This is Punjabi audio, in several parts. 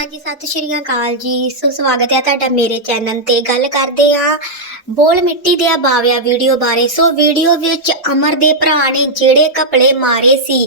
ਹਾਂਜੀ ਸਤਿ ਸ਼੍ਰੀ ਅਕਾਲ ਜੀ। ਸੋ ਸਵਾਗਤ ਹੈ ਤੁਹਾਡਾ ਮੇਰੇ ਚੈਨਲ ਤੇ। ਗੱਲ ਕਰਦੇ ਆ ਬੋਲ ਮਿੱਟੀ ਦੇ ਬਾਵਿਆ ਵੀਡੀਓ ਬਾਰੇ। ਸੋ ਵੀਡੀਓ ਵਿੱਚ ਅਮਰ ਦੇ ਭਰਾ ਨੇ ਜਿਹੜੇ ਕਪੜੇ ਮਾਰੇ ਸੀ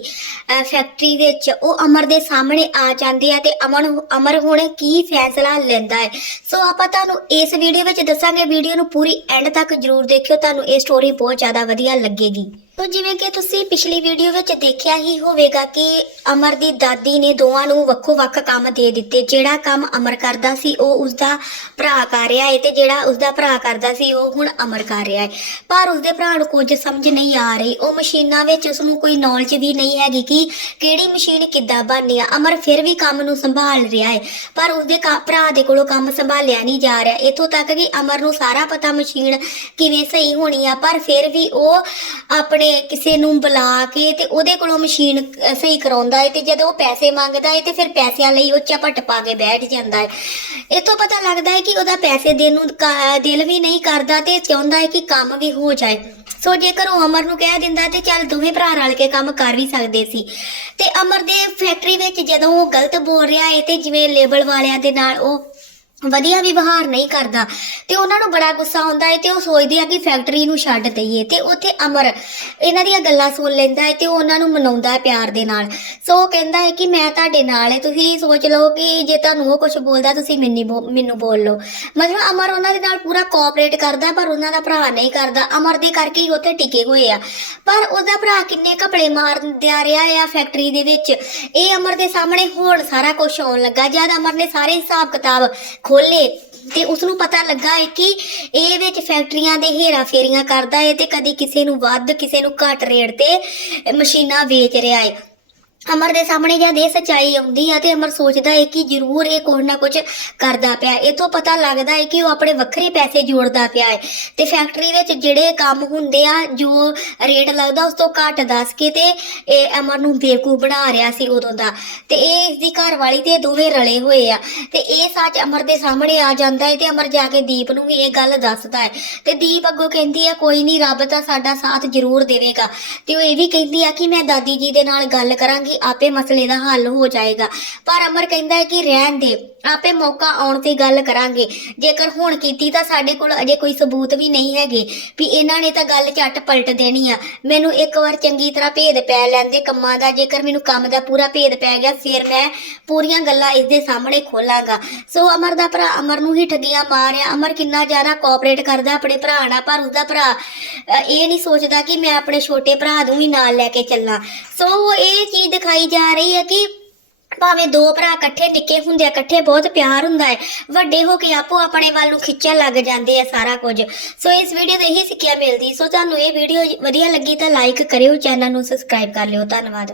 ਫੈਕਟਰੀ ਵਿੱਚ, ਉਹ ਅਮਰ ਦੇ ਸਾਹਮਣੇ ਆ ਜਾਂਦੇ ਆ ਤੇ ਅਮਨ, ਅਮਰ ਹੁਣ ਕੀ ਫੈਸਲਾ ਲੈਂਦਾ ਹੈ? ਸੋ ਆਪਾਂ ਤੁਹਾਨੂੰ ਇਸ ਵੀਡੀਓ ਵਿੱਚ ਦੱਸਾਂਗੇ। ਵੀਡੀਓ ਨੂੰ ਪੂਰੀ ਐਂਡ ਤੱਕ ਜਰੂਰ ਦੇਖਿਓ। ਤੁਹਾਨੂੰ ਇਹ ਸਟੋਰੀ ਬਹੁਤ ਜ਼ਿਆਦਾ ਵਧੀਆ ਲੱਗੇਗੀ। ਤੋ ਜਿਵੇਂ ਕਿ ਤੁਸੀਂ ਪਿਛਲੀ ਵੀਡੀਓ ਵਿੱਚ ਦੇਖਿਆ ਹੀ ਹੋਵੇਗਾ ਕਿ ਅਮਰ ਦੀ ਦਾਦੀ ਨੇ ਦੋਵਾਂ ਨੂੰ ਵੱਖੋ ਵੱਖ ਕੰਮ ਦੇ ਦਿੱਤੇ। ਜਿਹੜਾ ਕੰਮ ਅਮਰ ਕਰਦਾ ਸੀ, ਉਹ ਉਸਦਾ ਭਰਾ ਕਰ ਰਿਹਾ ਹੈ ਤੇ ਜਿਹੜਾ ਉਸਦਾ ਭਰਾ ਕਰਦਾ ਸੀ, ਉਹ ਹੁਣ ਅਮਰ ਕਰ ਰਿਹਾ ਹੈ ਪਰ ਉਸਦੇ ਭਰਾ ਨੂੰ ਕੁਝ ਸਮਝ ਨਹੀਂ ਆ ਰਹੀ। ਉਹ ਮਸ਼ੀਨਾਂ ਵਿੱਚ ਉਸ ਨੂੰ ਕੋਈ ਨੌਲੇਜ ਵੀ ਨਹੀਂ ਹੈਗੀ ਕਿ ਕਿਹੜੀ ਮਸ਼ੀਨ ਕਿੱਦਾਂ ਬਣਨੀ ਆ। ਅਮਰ ਫਿਰ ਵੀ ਕੰਮ ਨੂੰ ਸੰਭਾਲ ਰਿਹਾ ਹੈ ਪਰ ਉਸਦੇ ਕਾ- ਭਰਾ ਦੇ ਕੋਲੋਂ ਕੰਮ ਸੰਭਾਲਿਆ ਨਹੀਂ ਜਾ ਰਿਹਾ। ਇਥੋਂ ਤੱਕ ਕਿ ਅਮਰ ਨੂੰ ਸਾਰਾ ਪਤਾ ਮਸ਼ੀਨ ਕਿਵੇਂ ਸਹੀ ਹੋਣੀ ਆ, ਪਰ ਫਿਰ ਵੀ ਉਹ ਆਪਣੇ ਕਿਸੇ ਨੂੰ ਬੁਲਾ ਕੇ ਤੇ ਉਹਦੇ ਕੋਲੋਂ ਮਸ਼ੀਨ ਸਹੀ ਕਰਾਉਂਦਾ ਹੈ ਤੇ ਜਦੋਂ ਉਹ ਪੈਸੇ ਮੰਗਦਾ ਹੈ ਤੇ ਫਿਰ ਪੈਸਿਆਂ ਲਈ ਉਹ ਝਪਟ ਪਾ ਕੇ ਬੈਠ ਜਾਂਦਾ ਹੈ ਇਥੋਂ ਪਤਾ ਲੱਗਦਾ ਹੈ ਕਿ ਉਹਦਾ ਪੈਸੇ ਦੇਣ ਨੂੰ ਦਿਲ ਵੀ ਨਹੀਂ ਕਰਦਾ ਤੇ ਚਾਹੁੰਦਾ ਹੈ ਕਿ ਕੰਮ ਵੀ ਹੋ ਜਾਏ। ਸੋ ਜੇਕਰ ਉਹ ਅਮਰ ਨੂੰ ਕਹਿ ਦਿੰਦਾ ਤੇ ਚੱਲ ਦੋਵੇਂ ਭਰਾ ਰਲ ਕੇ ਕੰਮ ਕਰ ਵੀ ਸਕਦੇ ਸੀ। ਤੇ ਅਮਰ ਦੇ ਫੈਕਟਰੀ ਵਿੱਚ ਜਦੋਂ ਉਹ ਗਲਤ ਬੋਲ ਰਿਹਾ ਹੈ ਤੇ ਜਿਵੇਂ ਲੇਬਲ ਵਾਲਿਆਂ ਦੇ ਨਾਲ ਉਹ ਵਧੀਆ ਵਿਵਹਾਰ ਨਹੀਂ ਕਰਦਾ ਤੇ ਉਹਨਾਂ ਨੂੰ ਬੜਾ ਗੁੱਸਾ ਆਉਂਦਾ ਹੈ ਤੇ ਉਹ ਸੋਚਦੇ ਆ ਕਿ ਫੈਕਟਰੀ ਨੂੰ ਛੱਡ ਦਈਏ ਤੇ ਉੱਥੇ ਅਮਰ ਇਹਨਾਂ ਦੀਆਂ ਗੱਲਾਂ ਸੁਣ ਲੈਂਦਾ ਹੈ ਤੇ ਉਹਨਾਂ ਨੂੰ ਮਨਾਉਂਦਾ ਹੈ ਪਿਆਰ ਦੇ ਨਾਲ। ਸੋ ਉਹ ਕਹਿੰਦਾ ਹੈ ਕਿ ਮੈਂ ਤੁਹਾਡੇ ਨਾਲ ਹੈ, ਤੁਸੀਂ ਸੋਚ ਲਓ ਕਿ ਜੇ ਤੁਹਾਨੂੰ ਉਹ ਕੁਝ ਬੋਲਦਾ ਤੁਸੀਂ ਮੈਨੂੰ ਬੋ- ਮੈਨੂੰ ਬੋਲ ਲਓ। ਮਤਲਬ ਅਮਰ ਉਹਨਾਂ ਦੇ ਨਾਲ ਪੂਰਾ ਕੋਆਪਰੇਟ ਕਰਦਾ ਪਰ ਉਹਨਾਂ ਦਾ ਭਰਾ ਨਹੀਂ ਕਰਦਾ। ਅਮਰ ਦੇ ਕਰਕੇ ਹੀ ਉੱਥੇ ਟਿਕੇ ਹੋਏ ਆ। ਪਰ ਉਹਦਾ ਭਰਾ ਕਿੰਨੇ ਕਪੜੇ ਮਾਰਦਿਆ ਰਿਹਾ ਆ ਫੈਕਟਰੀ ਦੇ ਵਿੱਚ। ਇਹ ਅਮਰ ਦੇ ਸਾਹਮਣੇ ਹੁਣ ਸਾਰਾ ਕੁਝ ਆਉਣ ਲੱਗਾ। ਜਦ ਅਮਰ ਨੇ ਸਾਰੇ ਹਿਸਾਬ ਕਿਤਾਬ ਖੋਲੇ ਤੇ ਉਸ ਨੂੰ ਪਤਾ ਲੱਗਾ ਹੈ ਕਿ ਇਹ ਵਿੱਚ ਫੈਕਟਰੀਆਂ ਦੇ ਹੇਰਾ ਫੇਰੀਆਂ ਕਰਦਾ ਹੈ ਤੇ ਕਦੀ ਕਿਸੇ ਨੂੰ ਵੱਧ, ਕਿਸੇ ਨੂੰ ਘੱਟ ਰੇਟ ਤੇ ਮਸ਼ੀਨਾਂ ਵੇਚ ਰਿਹਾ ਹੈ। ਅਮਰ ਦੇ ਸਾਹਮਣੇ ਜਦ ਇਹ ਸੱਚਾਈ ਆਉਂਦੀ ਆ ਤੇ ਅਮਰ ਸੋਚਦਾ ਹੈ ਕਿ ਜ਼ਰੂਰ ਇਹ ਕੁਝ ਨਾ ਕੁਝ ਕਰਦਾ ਪਿਆ ਇਥੋਂ ਪਤਾ ਲੱਗਦਾ ਹੈ ਕਿ ਉਹ ਆਪਣੇ ਵੱਖਰੇ ਪੈਸੇ ਜੋੜਦਾ ਪਿਆ ਹੈ ਤੇ ਫੈਕਟਰੀ ਵਿੱਚ ਜਿਹੜੇ ਕੰਮ ਹੁੰਦੇ ਆ, ਜੋ ਰੇਟ ਲੱਗਦਾ ਉਸ ਤੋਂ ਘੱਟ ਦੱਸ ਕੇ ਤੇ ਇਹ ਅਮਰ ਨੂੰ ਬੇਵਕੂਫ ਬਣਾ ਰਿਹਾ ਸੀ ਉਦੋਂ ਦਾ। ਤੇ ਇਹ ਇਸ ਦੀ ਘਰ ਵਾਲੀ ਤੇ ਦੋਵੇਂ ਰਲੇ ਹੋਏ ਆ। ਤੇ ਇਹ ਸੱਚ ਅਮਰ ਦੇ ਸਾਹਮਣੇ ਆ ਜਾਂਦਾ ਹੈ ਤੇ ਅਮਰ ਜਾ ਕੇ ਦੀਪ ਨੂੰ ਵੀ ਇਹ ਗੱਲ ਦੱਸਦਾ ਹੈ ਤੇ ਦੀਪ ਅੱਗੋਂ ਕਹਿੰਦੀ ਆ, ਕੋਈ ਨਹੀਂ ਰੱਬ ਤਾਂ ਸਾਡਾ ਸਾਥ ਜ਼ਰੂਰ ਦੇਵੇਗਾ। ਤੇ ਉਹ ਇਹ ਵੀ ਕਹਿੰਦੀ ਆ ਕਿ ਮੈਂ ਦਾਦੀ ਜੀ ਦੇ ਨਾਲ ਗੱਲ ਕਰਾਂਗੀ ਆਪੇ ਮਸਲੇ ਦਾ ਹੱਲ ਹੋ ਜਾਏਗਾ। ਪਰ ਅਮਰ ਕਹਿੰਦਾ ਹੈ ਕਿ ਰਹਿਣ ਦੇ। ਆਪੇ ਮੌਕਾ ਆਉਣ ਤੇ ਗੱਲ ਕਰਾਂਗੇ। ਜੇਕਰ ਹੁਣ ਕੀਤੀ ਤਾਂ ਸਾਡੇ ਕੋਲ ਅਜੇ ਕੋਈ ਸਬੂਤ ਵੀ ਨਹੀਂ ਹੈਗੇ। ਵੀ ਇਹਨਾਂ ਨੇ ਤਾਂ ਗੱਲ ਝੱਟ ਪਲਟ ਦੇਣੀ ਆ। ਮੈਨੂੰ ਇੱਕ ਵਾਰ ਚੰਗੀ ਤਰ੍ਹਾਂ ਭੇਦ ਪੈ ਲੈਂਦੇ ਕੰਮਾਂ ਦਾ। ਜੇਕਰ ਮੈਨੂੰ ਕੰਮ ਦਾ ਪੂਰਾ ਭੇਦ ਪੈ ਗਿਆ, ਫਿਰ ਮੈਂ ਪੂਰੀਆਂ ਗੱਲਾਂ ਇਸ ਦੇ ਸਾਹਮਣੇ ਖੋਲਾਂਗਾ। ਸੋ ਅਮਰ ਦਾ ਭਰਾ ਅਮਰ ਨੂੰ ਹੀ ਠੱਗੀਆਂ ਮਾਰਿਆ। ਅਮਰ ਕਿੰਨਾ ਜ਼ਿਆਦਾ ਕੋਆਪਰੇਟ ਕਰਦਾ ਆਪਣੇ ਭਰਾ ਨਾਲ, ਪਰ ਉਸਦਾ ਭਰਾ ਇਹ ਨਹੀਂ ਸੋਚਦਾ ਕਿ ਮੈਂ ਆਪਣੇ ਛੋਟੇ ਭਰਾ ਨੂੰ ਵੀ ਨਾਲ ਲੈ ਕੇ ਚੱਲਾਂ। ਸੋ ਇਹ ਚੀਜ਼ ਦਿਖਾਈ ਜਾ ਰਹੀ ਹੈ ਕਿ ਭਾਵੇਂ ਦੋ ਭਰਾ ਇਕੱਠੇ ਨਿੱਕੇ ਹੁੰਦੇ ਆ, ਇਕੱਠੇ ਬਹੁਤ ਪਿਆਰ ਹੁੰਦਾ ਹੈ। ਵੱਡੇ ਹੋ ਕੇ ਆਪੋ ਆਪਣੇ ਵੱਲ ਨੂੰ ਖਿੱਚਣ ਲੱਗ ਜਾਂਦੇ ਆ ਸਾਰਾ ਕੁਝ। ਸੋ ਇਸ ਵੀਡੀਓ ਤੋਂ ਇਹੀ ਸਿੱਖਿਆ ਮਿਲਦੀ। ਸੋ ਤੁਹਾਨੂੰ ਇਹ ਵੀਡੀਓ ਵਧੀਆ ਲੱਗੀ ਤਾਂ ਲਾਈਕ ਕਰਿਓ ਚੈਨਲ ਨੂੰ ਸਬਸਕ੍ਰਾਈਬ ਕਰ ਲਿਓ। ਧੰਨਵਾਦ।